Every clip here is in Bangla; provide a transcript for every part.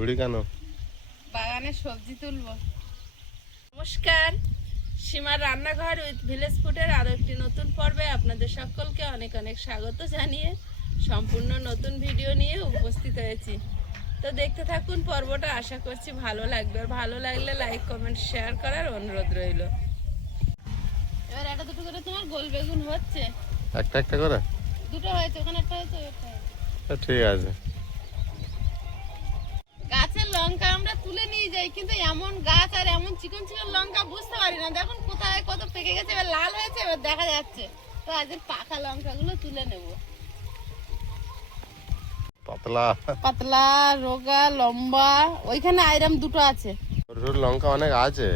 ঝুড়ি কেন? বাগানে সবজি তুলবো। নমস্কার, সীমার রান্নাঘর উইথ ভিলেজ ফুডের আরো একটি নতুন পর্বে আপনাদের সকলকে অনেক অনেক স্বাগত জানিয়ে সম্পূর্ণ নতুন ভিডিও নিয়ে উপস্থিত হয়েছি। তো দেখতে থাকুন পর্বটা, আশা করছি ভালো লাগবে। আর ভালো লাগলে লাইক কমেন্ট শেয়ার করার অনুরোধ রইল। এবার একটা দুটো করে তোমার গোল বেগুন হচ্ছে, একটা একটা করে দুটো হয়েছে, ওখানে একটা হয়েছে, একটা হয়েছে। ঠিক আছে। গাছের লঙ্কা আমরা তুলে নিয়ে যাই, কিন্তু এমন গাছ আর এমন চিকন চিকন লঙ্কা বুঝতে পারি না। দেখুন কোথায় কত পেকে গেছে, এবার লাল হয়েছে, এবার দেখা যাচ্ছে। তো আজ পাকা লঙ্কাগুলো তুলে নেব। পাতলা পাতলা রোগা লম্বা, ওইখানে আইরাম দুটো আছে। ছোট ছোট লঙ্কা অনেক আছে,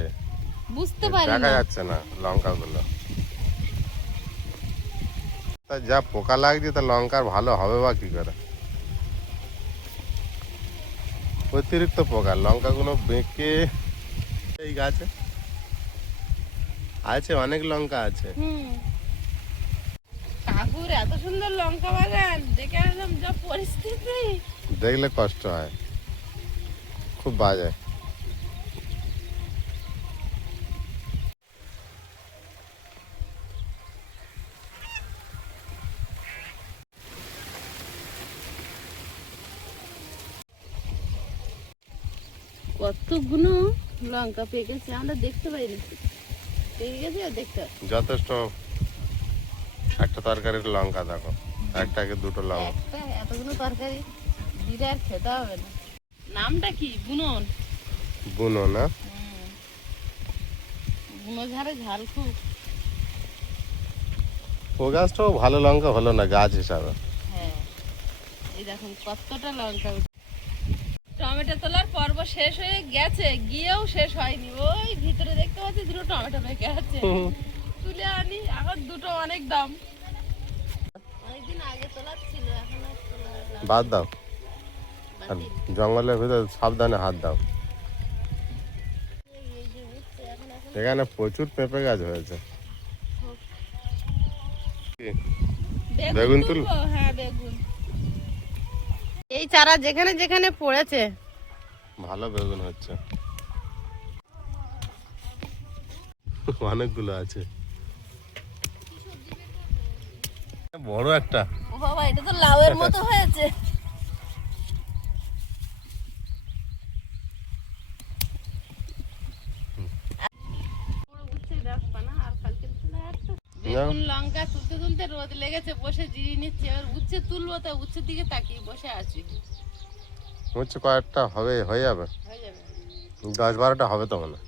বুঝতে পারি দেখা না। যাচ্ছে না লঙ্কাগুলো। তা যা পোকা লাগছে, তা লঙ্কার ভালো হবে বা কি করে? অতিরিক্ত পোকা, লঙ্কাগুলো বেঁকে। এই গাছে আছে অনেক লঙ্কা আছে। কাকুর এত সুন্দর লঙ্কা বাগান দেখে একদম যা পরিস্থিতি, দেখলে কষ্ট হয়, খুব বাজে। কতগুলো লঙ্কা পেকেছে আমরা দেখতে পাইনি। পেকে গেছে আর দেখতে যথেষ্ট। একটা তরকারির লঙ্কা দেখো, একটাকে দুটো লঙ্কা। একটা এতগুলো তরকারি দিলে আর খেতে হবে না। নামটা কি? বুনন। বুনো না? বুনো ঝাড়ে ঝাল খুব। ও গাছটাও ভালো লঙ্কা হলো না গাছ হিসাবে। হ্যাঁ, এই দেখুন কতটা লঙ্কা। টমেটো তোলার পর্ব শেষ হয়ে গেছে, গিয়েও শেষ হয়নি। ওই ভিতরে দেখতে পাচ্ছি দুটো টমেটো পেকে আছে, তুলে আনি। এখন দুটো অনেক দাম। অনেকদিন আগে তোলার ছিল, এখন আর তোলা বাদ দাও, আর জঙ্গলের ভিতরে সাবধানে হাত দাও। এই যে উঠছে এখন। এখানে প্রচুর পেঁপে গাছ হয়েছে। বেগুন তুলবো? হ্যাঁ, বেগুন। এই চারা যেখানে যেখানে পড়েছে ভালো বেগুন হচ্ছে, অনেকগুলো আছে। বড় একটা। ও বাবা, এটা তো লাউয়ের মতো হয়েছে। বেগুন লঙ্কা তুলতে তুলতে রোদ লেগেছে, বসে জিরিয়ে নিচ্ছে। এবার উচ্ছে তুলবো, তো উচ্ছের দিকে তাকিয়ে বসে আছি। হচ্ছে কয়েকটা হবে, হয়ে যাবে। হয়ে যাবে 10-12টা হবে তো মনে হয়।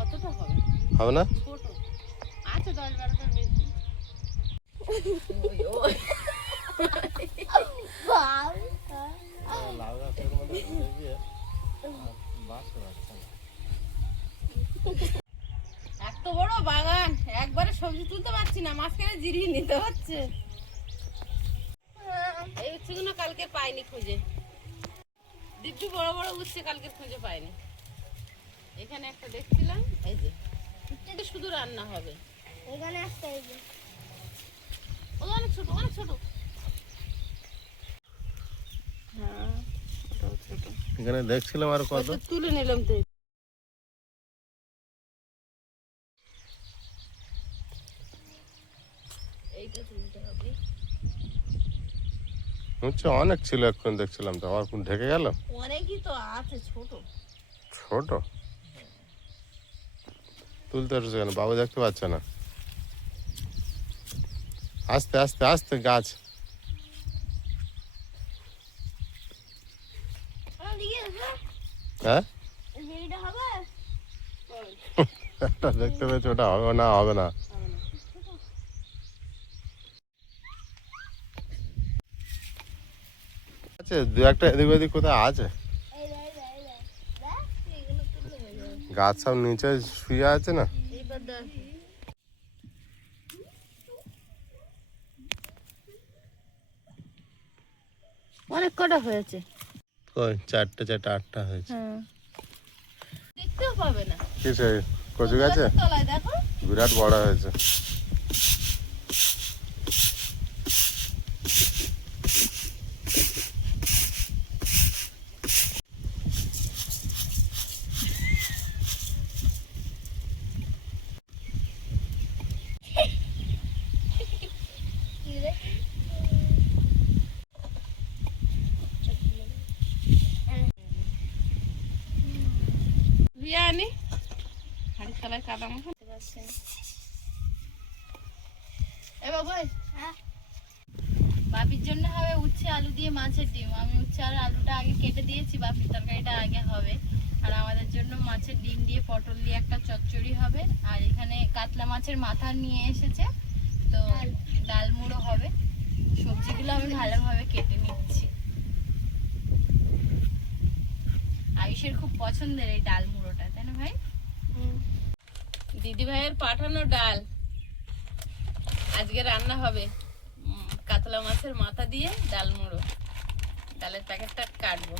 অতটা হবে হবে না? ছোট আছে, 10-12টার বেশি। এত বড় বাগান, একবারে সবজি তুলতে পারছি না, মাঝখানে জিরিয়ে নিতে হচ্ছে। এই উচ্ছেগুলো কালকে পাইনি খুঁজে, দিব্যি বড় বড় উচ্ছে কালকে খুঁজে পাইনি। এখানে একটা দেখছিলাম, এই যে এটা শুধু রান্না হবে। এখানে একটা, এই যে অনেক ছোট, অনেক ছোট। হ্যাঁ, ওটাও ছোট। এখানে দেখছিলাম আর কত তুলে নিলাম। তো এইটা তুলতে হবে। হচ্ছে অনেক ছিল, এখন দেখছিলাম তো আবার কোন ঢেকে গেল। অনেকই তো আছে, ছোট ছোট তুলতে হচ্ছে কেন? বাবু দেখতে পাচ্ছে না? আস্তে আস্তে আস্তে গাছ। হ্যাঁ, একটা দেখতে পেয়েছি, ওটা হবে না, হবে না। আছে দু একটা এদিক ওদিক কোথায় আছে। গাছ সব নিচে শুয়ে আছে না। অনেক কটা হয়েছে। ওই 4টে 8টা হয়েছে। দেখতেও পাবে না। কিসে? কচু গাছে তলায় দেখো, বিরাট বড় হয়েছে। ধুয়ে আনি, হাঁড়ির তলায় কাদা মাখা পারছি না। এ বাবু, বাপির জন্য হবে উচ্ছে আলু দিয়ে মাছের ডিম। আমি উচ্ছে আর আলুটা আগে কেটে দিয়েছি, বাপির তরকারিটা আগে হবে। আর আমাদের জন্য মাছের ডিম দিয়ে পটল দিয়ে একটা চচ্চড়ি হবে। আর এখানে কাতলা মাছের মাথা নিয়ে এসেছে, তো ডাল মুড়ো হবে। সবজিগুলো আমি ভালোভাবে কেটে নিচ্ছি। আয়ুষের খুব পছন্দের এই ডাল মুড়োটা, তাই না ভাই? দিদি ভাইয়ের পাঠানো ডাল আজকে রান্না হবে। কাতলা মাছের মাথা দিয়ে ডাল মুড়ো। ডালের প্যাকেটটা কাটবো।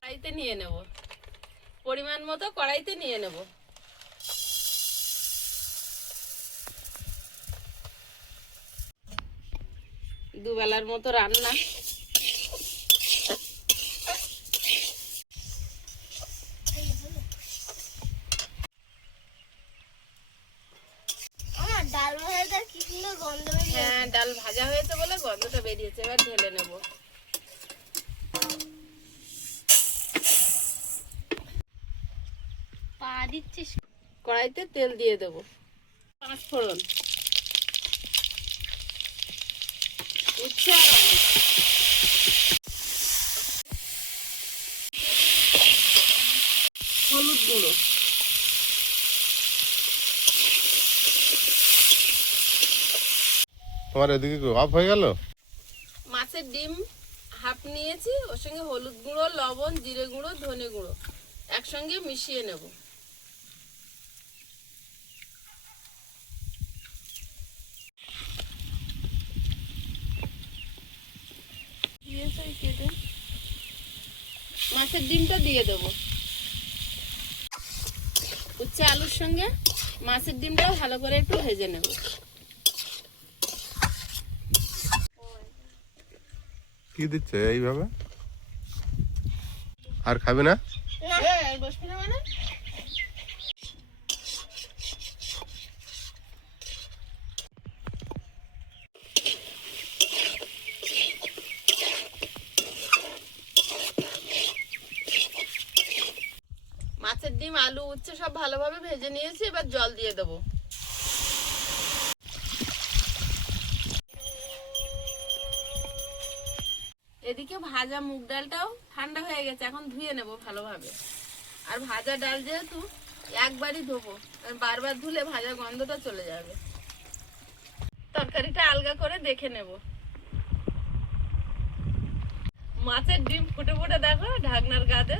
কড়াইতে নিয়ে নেব, পরিমাণ মতো কড়াইতে নিয়ে নেব। দুবেলার মতো রান্না। হ্যাঁ, ডাল ভাজা হয়েছে বলে গন্ধটা বেরিয়েছে। এবার ঢেলে নেব। পা দিচ্ছিস? কড়াইতে তেল দিয়ে দেব। 5 ফোড়ন, উচ্ছে আর আলু, হলুদ গুঁড়ো, তোমার এদিকে অফ হয়ে গেল? মাছের ডিম হাফ নিয়েছি, ওর সঙ্গে হলুদ গুঁড়ো, লবণ, জিরে গুঁড়ো, ধনে গুঁড়ো একসঙ্গে মিশিয়ে নেব। মাছের ডিমটা দিয়ে দেব। উচ্ছে আলুর সঙ্গে মাছের ডিমটাও ভালো করে একটু ভেজে নেব। কি দিচ্ছে এইভাবে? আর খাবে না? বসবি না মানে? মাছের ডিম, আলু, উচ্ছে সব ভালোভাবে ভেজে নিয়েছি। এবার জল দিয়ে দেবো। এদিকে ভাজা মুগ ডালটাও ঠান্ডা হয়ে গেছে, এখন ধুয়ে নেব ভালোভাবে। আর ভাজা ডাল যেহেতু একবারই ধোবো, বারবার ধুলে ভাজা গন্ধটা চলে যাবে। তরকারিটা আলগা করে দেখে নেব। মাছের ডিম ফুটে ফুটে দেখো ঢাকনার গাদে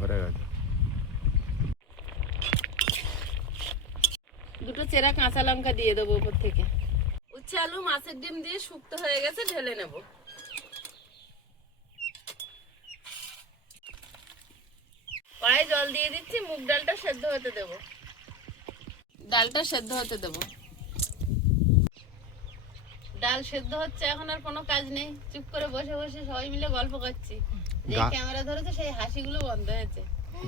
ভরে গেছে। দুটো চেরা কাঁচা লঙ্কা দিয়ে দেবো উপর থেকে। উচ্ছে আলু মাছের ডিম দিয়ে শুক্তো হয়ে গেছে, ঢেলে নেব। কড়াই জল দিয়ে দিচ্ছি, মুগ ডালটা সেদ্ধ হতে দেব। ডালটা সেদ্ধ হতে দেব। ডাল সেদ্ধ হচ্ছে, এখন আর কোনো কাজ নেই। চুপ করে বসে বসে সবাই মিলে গল্প করছি। যে ক্যামেরা ধরেছে সেই হাসিগুলো বন্ধ হয়েছে।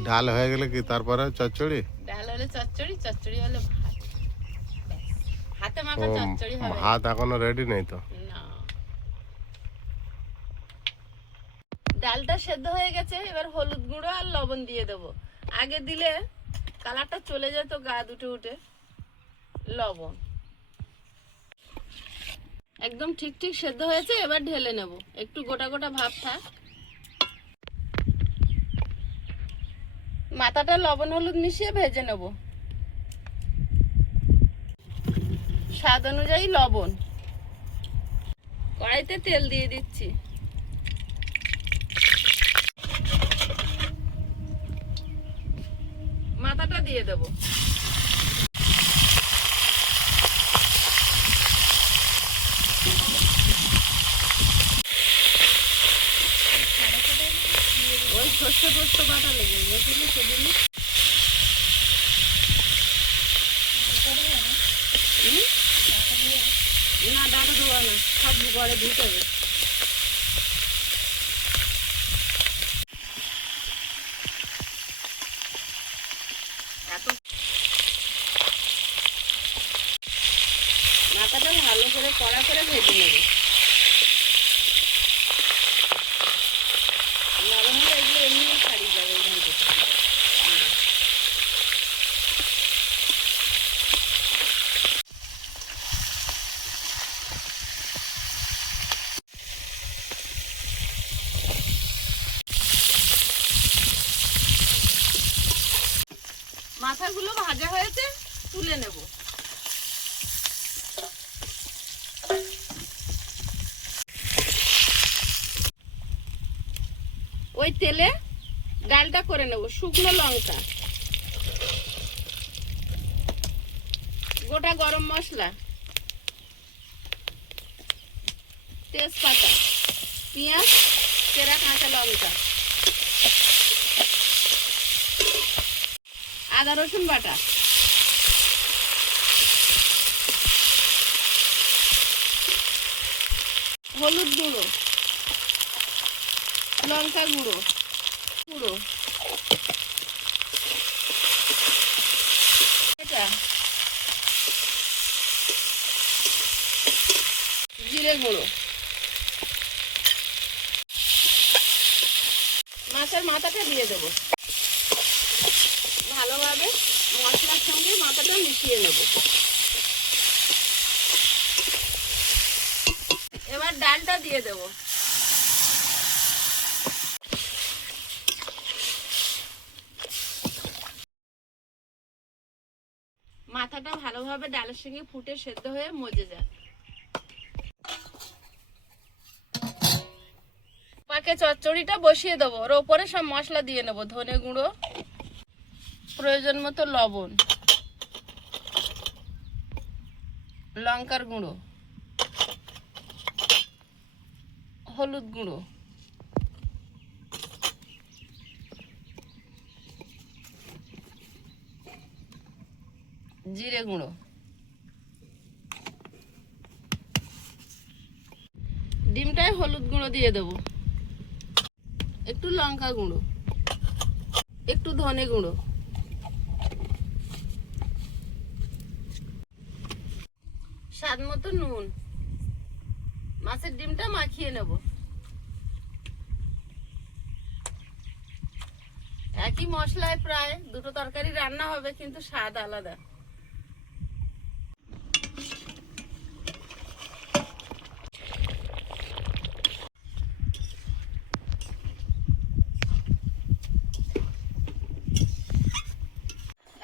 ডাল হয়ে গেলে কি তারপরে চচ্চড়ি? ডাল হলে চচ্চড়ি, চচ্চড়ি হলে ভাত। ব্যাস, হাতে মাখা চচ্চড়ি হবে। ভাত এখনো রেডি নেই তো? না। ডালটা সেদ্ধ হয়ে গেছে, এবার হলুদ গুঁড়ো আর লবণ দিয়ে দেবো। আগে দিলে কালারটা চলে যেত গা দুটে উঠে। লবণ একদম ঠিক ঠিক সেদ্ধ হয়েছে, এবার ঢেলে নেব। একটু গোটা গোটা ভাব থাক। মাথাটা লবণ হলুদ মিশিয়ে ভেজে নেব। স্বাদ অনুযায়ী লবণ। কড়াইতে তেল দিয়ে দিচ্ছি। মাথাটা দিয়ে দেব। ওই সর্ষে পোস্ত বাটা লেগে গেছিল সেদিন। না, ডাটা দেওয়া না, সব ঘরে ধুতে হবে। মাথাটা ভালো করে কড়া করে ভেজে নেবে। মাথাগুলো ভাজা হয়েছে, তুলে নেব। ওই তেলে ডালটা করে নেব। শুকনো লঙ্কা, গোটা গরম মশলা, তেজপাতা, পেঁয়াজ, চেরা কাঁচা লঙ্কা, আদা রসুন বাটা, হলুদ গুঁড়ো, লঙ্কা গুঁড়ো গুঁড়ো, এটা জিরে গুঁড়ো, মাছের মাথাটা দিয়ে দেবো। ভালোভাবে মশলার সঙ্গে মাথাটা মিশিয়ে নেব। এবার ডালটা দিয়ে দেব। মাথাটা ভালোভাবে ডালের সঙ্গে ফুটে সেদ্ধ হয়ে মজে যায়। পাকে চচ্চড়িটা বসিয়ে দেবো। ওর ওপরে সব মশলা দিয়ে নেবো। ধনে গুঁড়ো, প্রয়োজন মতো লবণ, লঙ্কার গুঁড়ো, হলুদ গুঁড়ো, জিরে গুঁড়ো, ডিমটায় হলুদ গুঁড়ো দিয়ে দেবো, একটু লঙ্কা গুঁড়ো, একটু ধনে গুঁড়ো, স্বাদ মতো নুন। মাছের ডিমটা মাখিয়ে নেব। একই মশলায় প্রায় দুটো তরকারি রান্না হবে, কিন্তু স্বাদ আলাদা।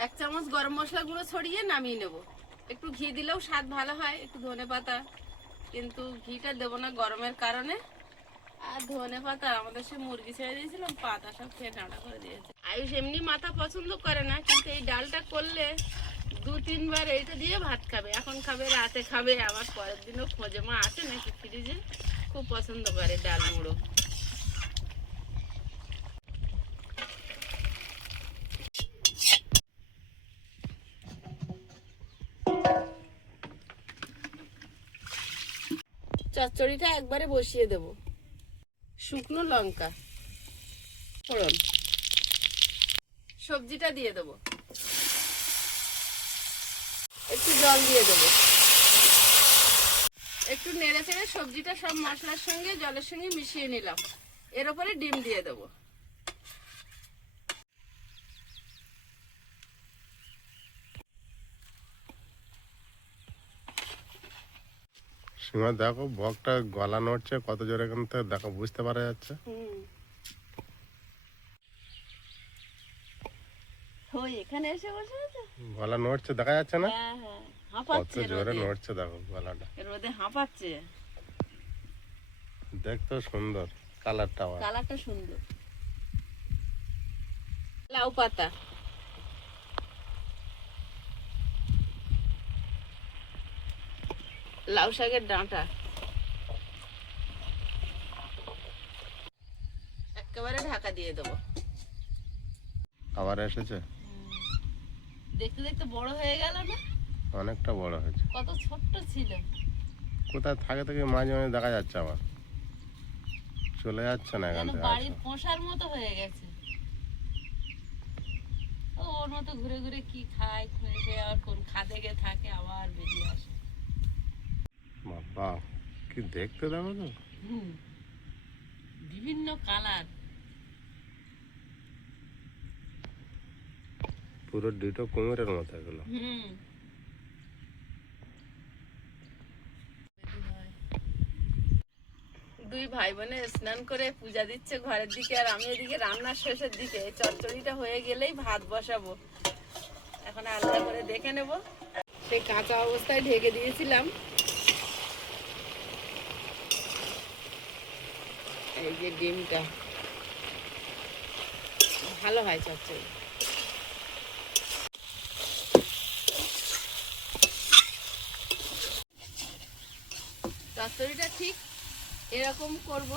এক চামচ গরম মশলা গুঁড়ো ছড়িয়ে নামিয়ে নেব। একটু ঘি দিলেও স্বাদ ভালো হয়, একটু ধনে পাতা, কিন্তু ঘিটা দেবো না গরমের কারণে। আর ধনে পাতা আমাদের সে মুরগি ছেড়ে দিয়েছিলাম, পাতা সব খেয়ে ডাঁটা করে দিয়েছে। আয়ুষ এমনি মাথা পছন্দ করে না, কিন্তু এই ডালটা করলে 2-3 বার এইটা দিয়ে ভাত খাবে। এখন খাবে, রাতে খাবে, আবার পরের দিনও খোঁজে। মা আছে নাকি ফ্রিজে, খুব পছন্দ করে ডাল মুড়ো। চচ্চড়িটা একবারে বসিয়ে দেব। শুকনো লঙ্কা ফোড়ন, সবজিটা দিয়ে দেব, একটু জল দিয়ে দেব, একটু নেড়ে চেড়ে সবজিটা সব মশলার সঙ্গে জলের সঙ্গে মিশিয়ে নিলাম। এর উপরে ডিম দিয়ে দেব। সীমা দেখো বকটা গলা নড়ছে কত জোরে, এখান থেকে দেখো বুঝতে পারা যাচ্ছে। এখানে এসে বসে আছে, গলা নড়ছে দেখা যাচ্ছে না? হ্যাঁ হ্যাঁ, কত হাঁপাচ্ছে জোরে নড়ছে দেখো গলাটা। রোদে হাঁপাচ্ছে। দেখতে সুন্দর, কালারটা কালারটা সুন্দর। লাউ পাতা, লাউ শাকের ডাঁটা, একেবারে ঢাকা দিয়ে দেবো। আবার এসেছে, দেখতে দেখতে বড় হয়ে গেল না? অনেকটা বড় হয়েছে। কত ছোট্ট ছিল। কোথায় থাকে থেকে মাঝে মাঝে দেখা যাচ্ছে, আবার চলে যাচ্ছে না এখান যেন থেকে। বাড়ির পোষার মতো হয়ে গেছে। ওর মতো ঘুরে ঘুরে কি খায়, খুঁজে আর কোন খাদে গিয়ে থাকে, আবার বেরিয়ে আসে। বাবা কি দেখতে দেখো তো, বিভিন্ন কালার, পুরো ডিটো কুমিরের মতো এগুলো। দুই ভাই বোনে স্নান করে পূজা দিচ্ছে ঘরের দিকে, আর আমি এদিকে রান্নার শেষের দিকে। চচ্চড়িটা হয়ে গেলেই ভাত বসাবো। এখন আলাদা করে দেখে নেব। সেই কাঁচা অবস্থায় ঢেকে দিয়েছিলাম। এই যে ডিমটা ভালো হয় চচ্চড়ি। চচ্চড়িটা ঠিক এরকম করব,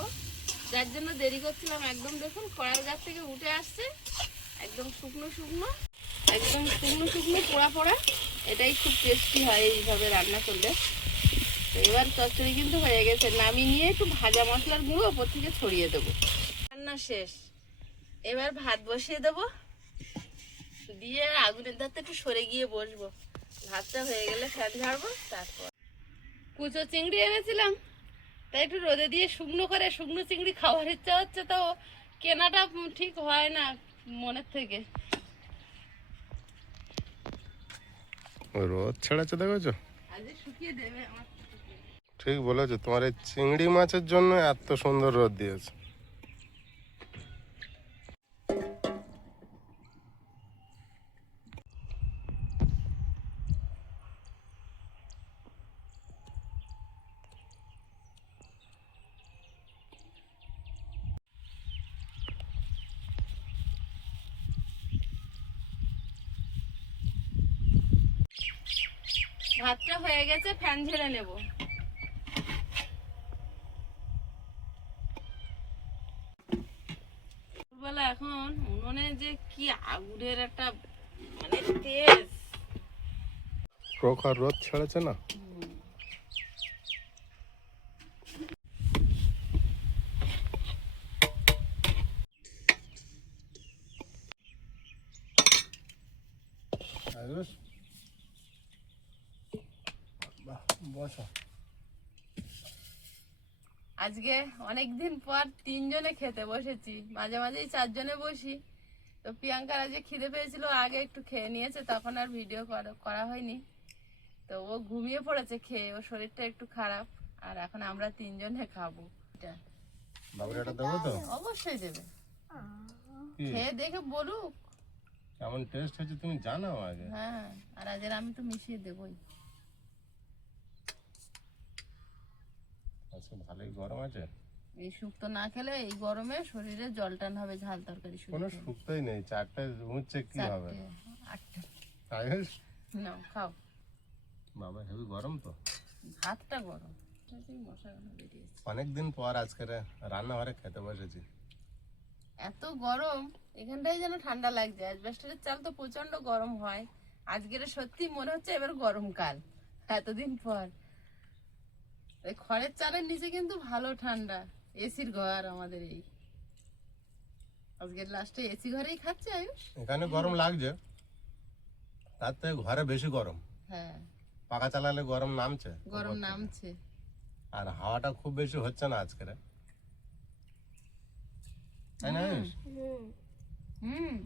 যার জন্য দেরি করছিলাম। একদম দেখুন কড়াই গাছ থেকে উঠে আসছে, একদম শুকনো শুকনো, একদম শুকনো শুকনো পোড়া পোড়া। এটাই খুব টেস্টি হয় এইভাবে রান্না করলে। তো এবার চচ্চড়ি কিন্তু হয়ে গেছে, নামিয়ে নিয়ে একটু ভাজা মশলার গুঁড়ো ওপর থেকে ছড়িয়ে দেবো। রান্না শেষ, এবার ভাত বসিয়ে দেবো, দিয়ে আগুনের ধারতে একটু সরে গিয়ে বসবো। ভাতটা হয়ে গেলে ফ্যান ঝাড়বো। তারপর কুচো চিংড়ি এনেছিলাম, তাই একটু রোদে দিয়ে শুকনো করে, শুকনো চিংড়ি খাওয়ার ইচ্ছা হচ্ছে, তো কেনাটা ঠিক হয় না মনের থেকে। রোদ ছেড়েছে দেখেছো? আজকে শুকিয়ে দেবে আমার। ঠিক বলেছো, তোমার এই চিংড়ি মাছের জন্য এত সুন্দর রোদ দিয়েছে। ভাতটা হয়ে গেছে, ফ্যান ঝেড়ে নেব। বেলা এখন উনুনে যে কি আগুনের একটা মানে তেজ। প্রখর রোদ ছেড়েছে না? বসো। আজকে অনেকদিন পর তিনজনে খেতে বসেছি, মাঝে মাঝেই চারজনে বসি। তো প্রিয়াঙ্কার আজকে খিদে পেয়েছিল, আগে একটু খেয়ে নিয়েছে, তখন আর ভিডিও করা হয়নি। তো ও ঘুমিয়ে পড়েছে খেয়ে, ওর শরীরটা একটু খারাপ। আর এখন আমরা তিনজনে খাবো। এটা বাবুরাটা দেবো তো? অবশ্যই দেবে, কি খেয়ে দেখে বলুক কেমন টেস্ট হয়েছে তুমি জানাও আগে। হ্যাঁ, আর আজের আমি তো মিশিয়ে দেবই। আজকে ভালোই গরম আছে। এই শুক্তো না খেলে এই গরমে শরীরে জল টান হবে, ঝাল তরকারি শুরু কোনো হবে। শুক্তোই নেই, চারটে হচ্ছে কি হবে? 4টে 8টা আয়ুষ, নাও খাও। বাবা হেবি গরম তো। ভাতটা গরম, মশাগুলো বেরিয়েছে। অনেকদিন পর আজকে রান্নাঘরে খেতে বসেছি। এত গরম, এখানটাই যেন ঠান্ডা লাগছে। অ্যাসবেস্টসের চাল তো প্রচন্ড গরম হয়, আজকের সত্যি মনে হচ্ছে এবার গরমকাল এতদিন পর। এই খড়ের চালের নিচে কিন্তু ভালো ঠান্ডা, এসির ঘর আমাদের। এই আজকের লাস্টে এসি ঘরেই খাচ্ছে আয়ুষ। এখানে গরম লাগছে, তার থেকে ঘরে বেশি গরম। হ্যাঁ, পাখা চালালে গরম নামছে, গরম নামছে। আর হাওয়াটা খুব বেশি হচ্ছে না আজকে, তাই না আয়ুষ? হুম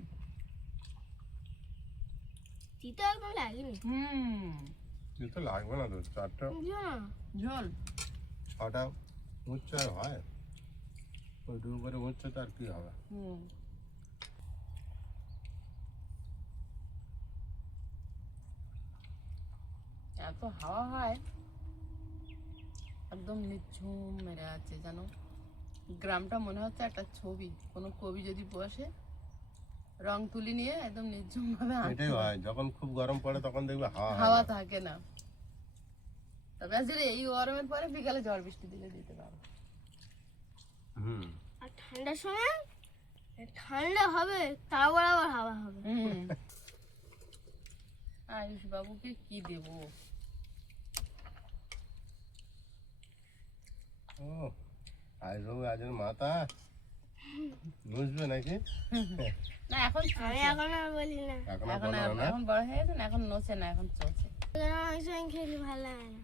তিতা একদম লাগেনি। তুই তো লাগবে না তো, চারটা ঝোল 6টা উচ্ছে আর হয়, ওইটুকু করে উচ্ছে তো আর কি হবে। এত হাওয়া হয়, একদম নিঝুম মেরে আছে জানো। গ্রামটা মনে হচ্ছে একটা ছবি, কোনো কবি যদি বসে রং তুলি নিয়ে একদম নিঝুম ভাবে এটাই হয়, যখন খুব গরম পড়ে তখন দেখবে হাওয়া থাকে না। তবে আজ এই গরমের পরে বিকালে ঝড় বৃষ্টি দিলে দিতে পারো। আর ঠান্ডার সময় ঠান্ডা হবে, তাও আবার হাওয়া হবে। আয়ুষ বাবুকে কি দেব? ও আজ বাবু আজের মাথা বুঝবে নাকি? না এখন আমি এখন আর বলি না, এখন এখন বলো না, এখন বড় হয়ে গেছে না, এখন নোচে না, এখন চলছে। আমার সঙ্গে খেলে ভালো লাগে না।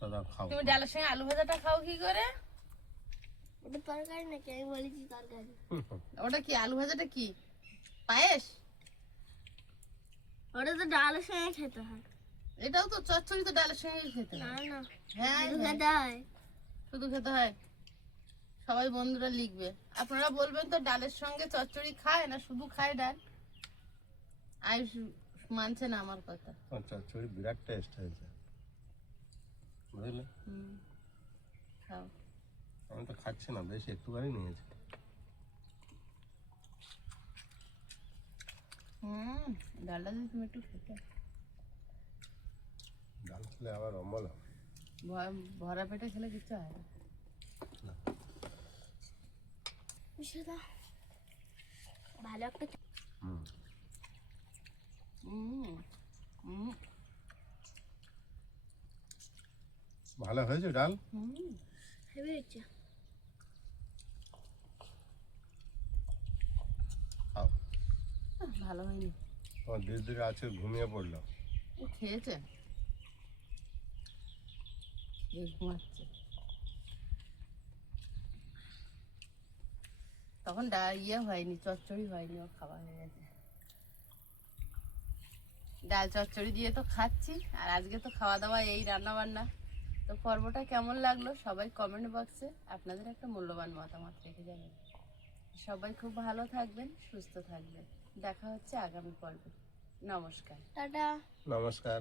দাদা খাও। তুমি ডালের সঙ্গে আলু ভাজাটা খাও কি করে? ওটা তরকারি নাকি? আমি বলেছি তরকারি। ওটা কি আলু ভাজাটা কি পায়েস? ওটা তো ডালের সঙ্গে খেতে হয়। এটাও তো চচ্চড়ি, তো ডালের সঙ্গে খেতে না হয়। না, হ্যাঁ শুধু হ্যাঁ, খেতে হয়। শুধু খেতে হয়। সবাই বন্ধুরা লিখবে, আপনারা বলবেন তো ডালের সঙ্গে চচ্চড়ি খায় না শুধু খায় ডাল? আয়ুষ মানছে না আমার কথা। তোমার চচ্চড়ি বিরাট টেস্ট হয়েছে, বুঝলে? খাও। আমি তো খাচ্ছি না, বেশি একটুখানি নিয়েছি। ডালটা যদি তুমি একটু খেতে, ডাল খেলে আবার অম্বল হবে। ভরা পেটে খেলে কিছু হয় না। বিশুদা ভালো একটা হুম, ভালো হয়েছে ডাল। হেভি হচ্ছে। খাও। ভালো হয়নি। তোমার দিদি আছে ঘুমিয়ে পড়লো। ও খেয়েছে, খেয়ে ঘুমাচ্ছে। তখন ইয়ে হয়নি, চচ্চড়ি হয়নি, ও খাওয়া হয়ে গেছে। ডাল চচ্চড়ি দিয়ে তো খাচ্ছি, আর আজকে তো খাওয়া দাওয়া এই রান্না বান্না। তো পর্বটা কেমন লাগলো সবাই কমেন্ট বক্সে আপনাদের একটা মূল্যবান মতামত রেখে যাবেন। সবাই খুব ভালো থাকবেন, সুস্থ থাকবেন। দেখা হচ্ছে আগামী পর্বে। নমস্কার। টাটা। নমস্কার।